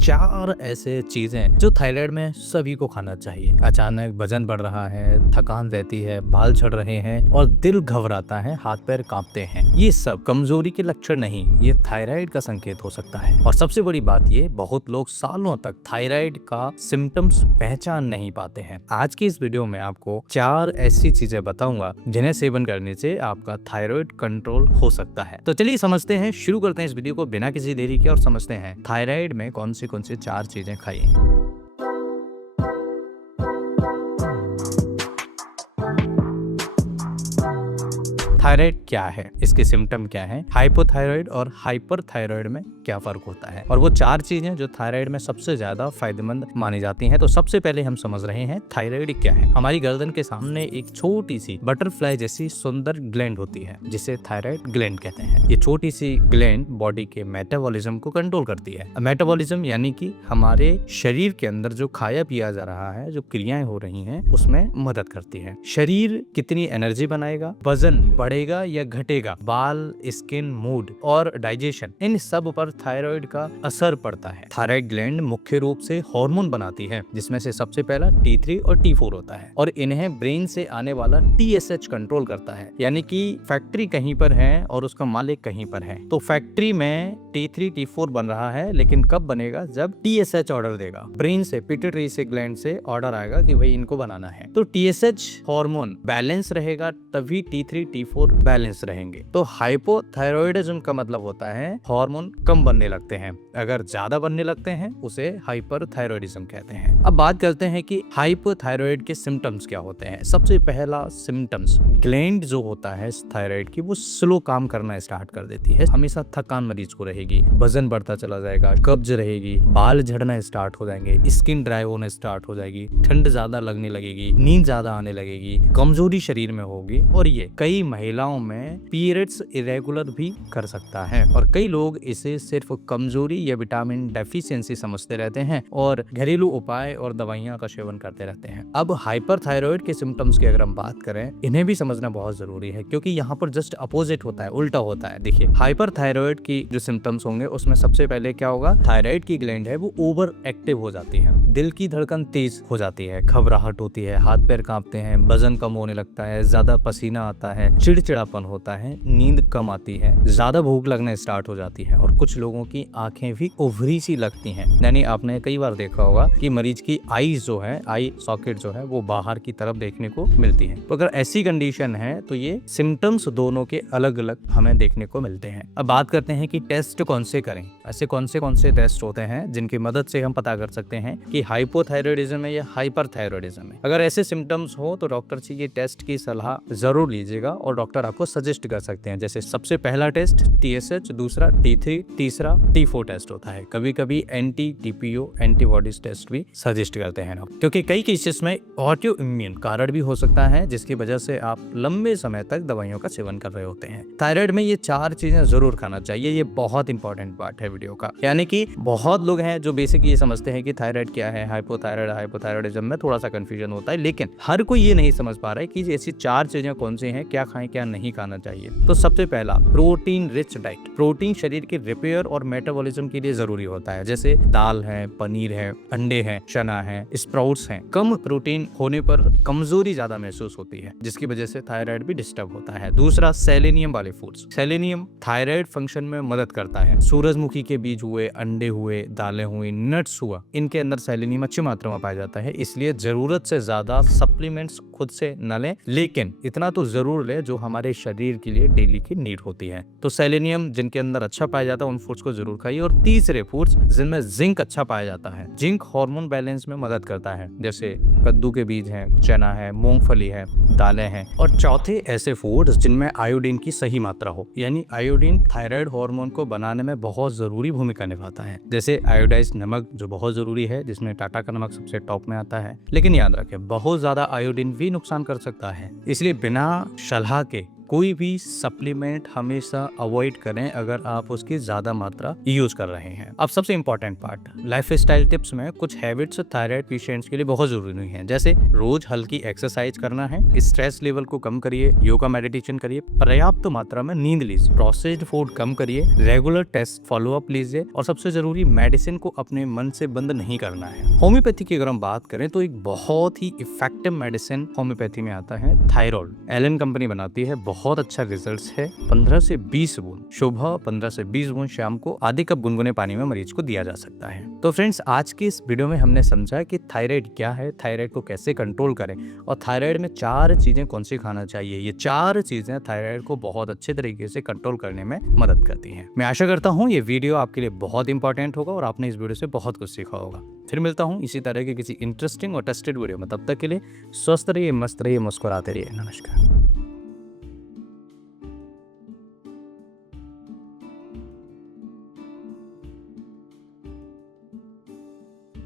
4 ऐसे चीजें जो थायराइड में सभी को खाना चाहिए। अचानक वजन बढ़ रहा है, थकान रहती है, बाल झड़ रहे हैं और दिल घबराता है, हाथ पैर कांपते हैं, ये सब कमजोरी के लक्षण नहीं, ये थायराइड का संकेत हो सकता है। और सबसे बड़ी बात ये, बहुत लोग सालों तक थायराइड का सिम्टम्स पहचान नहीं पाते हैं। आज की इस वीडियो में आपको 4 ऐसी चीजें बताऊंगा जिन्हें सेवन करने से आपका थायराइड कंट्रोल हो सकता है। तो चलिए समझते हैं, शुरू करते हैं इस वीडियो को बिना किसी देरी के और समझते हैं थायराइड में कौन सी 4 चीजें खाइए। थायराइड क्या है, इसके सिम्टम क्या है, हाइपोथायराइड और हाइपरथायराइड में क्या फर्क होता है, और वो 4 चीजें जो थायराइड में सबसे ज्यादा फायदेमंद मानी जाती हैं। तो सबसे पहले हम समझ रहे हैं थायराइड क्या है। हमारी गर्दन के सामने एक छोटी सी बटरफ्लाई जैसी सुंदर ग्लैंड होती है जिसे थायराइड ग्लैंड कहते हैं। ये छोटी सी ग्लैंड बॉडी के मेटाबॉलिज्म को कंट्रोल करती है। मेटाबॉलिज्म यानी कि हमारे शरीर के अंदर जो खाया पिया जा रहा है, जो क्रियाएं हो रही हैं, उसमें मदद करती है। शरीर कितनी एनर्जी बनाएगा, वजन बढ़ेगा या घटेगा, बाल, स्किन, मूड और डाइजेशन, इन सब पर थायराइड का असर पड़ता है। थायराइड ग्लैंड मुख्य रूप से हार्मोन बनाती है जिसमें से सबसे पहला T3 और T4 होता है, और इन्हें ब्रेन से आने वाला TSH कंट्रोल करता है। यानी कि फैक्ट्री कहीं पर है और उसका मालिक कहीं पर है। तो फैक्ट्री में T3 T4 बन रहा है, लेकिन कब बनेगा, जब TSH ऑर्डर देगा। ब्रेन से, पिट्यूटरी से, ग्लैंड से ऑर्डर आएगा कि भाई इनको बनाना है। तो TSH हार्मोन बैलेंस रहेगा तभी T3 T4 बैलेंस रहेंगे। तो हाइपोथायरॉयडिज्म का मतलब होता है हार्मोन कम बनने लगते हैं। अगर ज्यादा बनने लगते हैं उसे हाइपरथायरॉयडिज्म कहते हैं। अब बात करते हैं कि हाइपोथायरॉयड के सिम्टम्स क्या होते हैं। सबसे पहला सिम्टम्स, ग्लैंड जो होता है थायराइड की, वो स्लो काम करना स्टार्ट कर देती है। हमेशा थकान मरीज को रहेगी, वजन बढ़ता चला जाएगा, कब्ज रहेगी, बाल झड़ना स्टार्ट हो जाएंगे, स्किन ड्राई होना स्टार्ट हो जाएगी, ठंड ज्यादा लगने लगेगी, नींद ज्यादा आने लगेगी, कमजोरी शरीर में होगी, और ये कई महिलाओं में पीरियड्स इरेगुलर भी कर सकता है। और कई लोग इसे सिर्फ कमजोरी या विटामिन डेफिशिएंसी समझते रहते हैं और घरेलू उपाय और दवाइयां का सेवन करते रहते हैं। अब हाइपरथायरॉयड के सिम्टम्स की अगर हम बात करें, इन्हें भी समझना बहुत जरूरी है, क्योंकि यहाँ पर जस्ट अपोजिट होता है, उल्टा होता है। देखिए, हाइपरथायरॉयड की जो सिम्टम्स होंगे उसमें सबसे पहले क्या होगा, थायराइड की ग्लैंड है वो ओवर एक्टिव हो जाती है, दिल की धड़कन तेज हो जाती है, घबराहट होती है, हाथ पैर कांपते हैं, वजन कम होने लगता है, ज्यादा पसीना आता है, चिड़चिड़ापन होता है, नींद कम आती है, ज्यादा भूख लगना स्टार्ट हो जाती है, और कुछ लोगों की आंखें भी उभरी सी लगती हैं। यानी आपने कई बार देखा होगा कि मरीज की आईज जो है, आई सॉकेट जो है, वो बाहर की तरफ देखने को मिलती है। तो अगर ऐसी कंडीशन है तो ये सिम्टम्स दोनों के अलग अलग हमें देखने को मिलते हैं। अब बात करते हैं कि टेस्ट कौन से करें। ऐसे कौन से टेस्ट होते हैं जिनकी मदद से हम पता कर सकते हैं कि हाइपोथायरॉयडिज्म है या हाइपरथायरॉयडिज्म है। अगर ऐसे सिम्टम्स हो तो डॉक्टर से ये टेस्ट की सलाह जरूर लीजिएगा, और डॉक्टर आपको सजेस्ट कर सकते हैं। जैसे सबसे पहला टेस्ट TSH, दूसरा T3, तीसरा T4 टेस्ट होता है। कभी कभी NT-TPO एंटीबॉडीज टेस्ट भी सजेस्ट करते हैं, क्योंकि कई केसेस में ऑटो इम्यून कारण भी हो सकता है जिसकी वजह से आप लंबे समय तक दवाइयों का सेवन कर रहे होते हैं। थायराइड में ये 4 चीजें जरूर खाना चाहिए, ये बहुत इंपॉर्टेंट पार्ट है वीडियो का। यानी कि बहुत लोग हैं जो बेसिक ये समझते हैं कि थायराइड क्या है, हाइपोथायरॉयडिज्म में थोड़ा सा कंफ्यूजन होता है, लेकिन हर कोई ये नहीं समझ पा रहा है कि ऐसी 4 चीजें कौन सी हैं, क्या खाएं क्या नहीं खाना चाहिए। तो सबसे पहला, प्रोटीन रिच डाइट। प्रोटीन शरीर के रिपेयर और मेटाबॉलिज्म के लिए जरूरी होता है, जैसे दाल है, पनीर है, अंडे हैं, चना है, स्प्राउट्स हैं। कम प्रोटीन होने पर कमजोरी ज्यादा महसूस होती है, जिसकी वजह से थायराइड भी डिस्टर्ब होता है। दूसरा, सेलेनियम वाले फूड्स। सेलेनियम थायराइड फंक्शन में मदद करता है। सूरजमुखी के बीज हुए, अंडे हुए, दालें हुई, नट्स हुआ, इनके अंदर सेलेनियम अच्छी मात्रा में पाया जाता है। इसलिए जरूरत से ज्यादा सप्लीमेंट्स खुद से न लें, लेकिन इतना तो जरूर ले जो हमारे शरीर के लिए डेली की नीड होती है। तो सेलेनियम जिनके अंदर अच्छा पाया जाता है उन फूड्स को जरूर खाइए। और तीसरे फूड्स जिनमें जिंक अच्छा पाया जाता है। जिंक हार्मोन बैलेंस में मदद करता है, जैसे कद्दू के बीज हैं, चना है, मूंगफली है, दालें हैं। और चौथे, ऐसे फूड्स जिनमें आयोडीन की सही मात्रा हो। यानी आयोडीन थायराइड हार्मोन को बनाने में बहुत जरूरी भूमिका निभाता है, जैसे आयोडाइज्ड नमक जो बहुत जरूरी है, जिसमें टाटा का नमक सबसे टॉप में आता है। लेकिन याद रखें, बहुत ज्यादा आयोडीन भी नुकसान कर सकता है, इसलिए बिना सलाह के कोई भी सप्लीमेंट हमेशा अवॉइड करें अगर आप उसकी ज्यादा मात्रा यूज कर रहे हैं। अब सबसे इंपॉर्टेंट पार्ट, लाइफस्टाइल टिप्स में कुछ हैबिट्स थायराइड पेशेंट्स के लिए बहुत जरूरी हैं, जैसे रोज हल्की एक्सरसाइज करना है, स्ट्रेस लेवल को कम करिए, योगा मेडिटेशन करिए, पर्याप्त मात्रा में नींद लीजिए, प्रोसेस्ड फूड कम करिए, रेगुलर टेस्ट फॉलोअप लीजिए और सबसे जरूरी मेडिसिन को अपने मन से बंद नहीं करना है। होम्योपैथी की अगर हम बात करें तो एक बहुत ही इफेक्टिव मेडिसिन होम्योपैथी में आता है थायरॉइड। एलन कंपनी बनाती है, बहुत अच्छा रिजल्ट्स है। 15 से 20 बूंद सुबह, 15 से 20 बूंद शाम को आधे कप गुनगुने पानी में मरीज को दिया जा सकता है। तो फ्रेंड्स, आज की इस वीडियो में हमने समझा कि थायराइड क्या है, थायराइड को कैसे कंट्रोल करें और थायराइड में 4 चीजें कौन सी खाना चाहिए। ये 4 चीजें थायराइड को बहुत अच्छे तरीके से कंट्रोल करने में मदद करती हैं। मैं आशा करता हूँ ये वीडियो आपके लिए बहुत इंपॉर्टेंट होगा और आपने इस वीडियो से बहुत कुछ सीखा होगा। फिर मिलता हूँ इसी तरह के किसी इंटरेस्टिंग और टेस्टेड वीडियो में। तब तक के लिए स्वस्थ रहिए, मस्त रहिए, मुस्कुराते रहिए। नमस्कार।